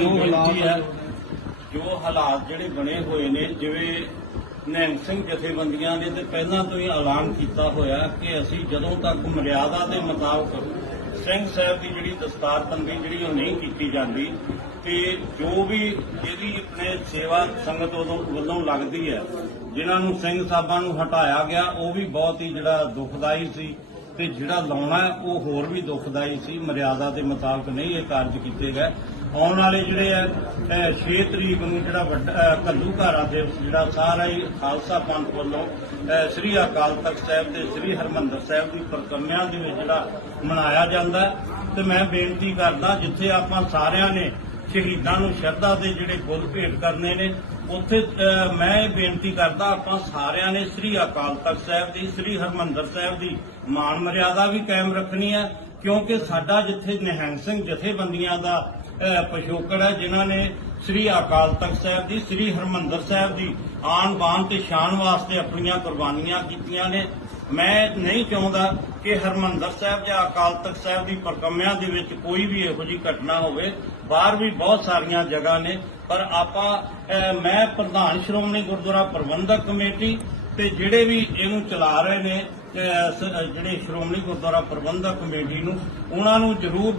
ਜੋ ਬੇਨਤੀ ਹੈ? ਜੋ ਹਾਲਾਤ ਜਿਹੜੇ ਬਣੇ ਹੋਏ ਨੇ ਜਿਵੇਂ ਨਿਹੰਗ ਸਿੰਘ ਜਥੇਬੰਦੀਆਂ ਨੇ ਤੇ ਪਹਿਲਾਂ ਤੋਂ ਹੀ ਐਲਾਨ ਕੀਤਾ ਹੋਇਆ ਕਿ ਅਸੀਂ ਜਦੋਂ ਤੱਕ ਮਰਿਆਦਾ ਦੇ ਮੁਤਾਬਕ ਸਿੰਘ ਸਾਹਿਬ ਦੀ ਜਿਹੜੀ ਦਸਤਾਰਬੰਦੀ ਜਿਹੜੀ ਉਹ ਨਹੀਂ ਕੀਤੀ ਜਾਂਦੀ ਤੇ ਜੋ ਵੀ ਇਹਦੀ ਆਪਣੇ ਸੇਵਾ ਸੰਗਤ ਉਦੋਂ ਵੱਲੋਂ ਲੱਗਦੀ ਹੈ ਜਿਨ੍ਹਾਂ ਨੂੰ ਸਿੰਘ ਸਾਹਿਬਾਂ ਨੂੰ ਹਟਾਇਆ ਗਿਆ ਉਹ ਵੀ ਬਹੁਤ ਹੀ ਜਿਹੜਾ ਦੁਖਦਾਈ ਸੀ ਤੇ ਜਿਹੜਾ ਲਾਉਣਾ ਉਹ ਹੋਰ ਵੀ ਦੁਖਦਾਈ ਸੀ। ਮਰਿਆਦਾ ਦੇ ਮੁਤਾਬਕ ਨਹੀਂ ਇਹ ਕਾਰਜ ਕੀਤੇ ਗਏ। ਆਉਣ ਵਾਲੇ ਜਿਹੜੇ ਆ 6 ਤਰੀਕ ਨੂੰ ਜਿਹੜਾ ਵੱਡਾ ਘੱਲੂ ਘਾਰਾ ਦਿਵਸ ਜਿਹੜਾ, ਸਾਰਾ ਹੀ ਖਾਲਸਾ ਪੰਥ ਵੱਲੋਂ ਸ੍ਰੀ ਅਕਾਲ ਤਖਤ ਸਾਹਿਬ ਤੇ ਸ੍ਰੀ ਹਰਮੰਦਰ ਸਾਹਿਬ ਦੀ ਪ੍ਰਕਰਮਿਆਂ ਦੇ ਵਿੱਚ ਜਿਹੜਾ ਮਨਾਇਆ ਜਾਂਦਾ ਹੈ। ਤੇ ਮੈਂ ਬੇਨਤੀ ਕਰਦਾ, ਜਿੱਥੇ ਆਪਾਂ ਸਾਰਿਆਂ ਨੇ ਸ਼ਹੀਦਾਂ ਨੂੰ ਸ਼ਰਧਾ ਦੇ ਜਿਹੜੇ ਫੁੱਲ ਭੇਟ ਕਰਨੇ ਨੇ, ਉੱਥੇ ਮੈਂ ਇਹ ਬੇਨਤੀ ਕਰਦਾ, ਆਪਾਂ ਸਾਰਿਆਂ ਨੇ ਸ੍ਰੀ ਅਕਾਲ ਤਖਤ ਸਾਹਿਬ ਦੀ, ਸ੍ਰੀ ਹਰਮੰਦਰ ਸਾਹਿਬ ਦੀ ਮਾਣ ਮਰਿਆਦਾ ਵੀ ਕਾਇਮ ਰੱਖਣੀ ਹੈ, ਕਿਉਂਕਿ ਸਾਡਾ ਜਿੱਥੇ ਨਿਹੰਗ ਸਿੰਘ ਜਥੇਬੰਦੀਆਂ ਦਾ ਪਿਛੋਕੜ ਹੈ, ਜਿਨ੍ਹਾਂ ਨੇ ਸ੍ਰੀ ਅਕਾਲ ਤਖਤ ਸਾਹਿਬ ਦੀ, ਸ੍ਰੀ ਹਰਮੰਦਰ ਸਾਹਿਬ ਦੀ ਆਣ ਬਾਨ ਤੇ ਸ਼ਾਨ ਵਾਸਤੇ ਆਪਣੀਆਂ ਕੁਰਬਾਨੀਆਂ ਕੀਤੀਆਂ ਨੇ। ਮੈਂ ਨਹੀਂ ਚਾਹੁੰਦਾ ਕਿ ਹਰਮੰਦਰ ਸਾਹਿਬ ਜਾਂ ਅਕਾਲ ਤਖਤ ਸਾਹਿਬ ਦੀ ਪਰਕਮਿਆਂ ਦੇ ਵਿੱਚ ਕੋਈ ਵੀ ਇਹੋ ਜਿਹੀ ਘਟਨਾ ਹੋਵੇ। ਬਾਹਰ ਵੀ ਬਹੁਤ ਸਾਰੀਆਂ ਜਗ੍ਹਾ ਨੇ, ਪਰ ਆਪਾਂ ਮੈਂ ਪ੍ਰਧਾਨ ਸ਼੍ਰੋਮਣੀ ਗੁਰਦੁਆਰਾ ਪ੍ਰਬੰਧਕ ਕਮੇਟੀ ਤੇ ਜਿਹੜੇ ਵੀ ਇਹਨੂੰ ਚਲਾ ਰਹੇ ਨੇ ਜਿਹੜੇ ਸ਼੍ਰੋਮਣੀ ਗੁਰਦੁਆਰਾ ਪ੍ਰਬੰਧਕ ਕਮੇਟੀ ਨੂੰ, ਉਹਨਾਂ ਨੂੰ ਜ਼ਰੂਰ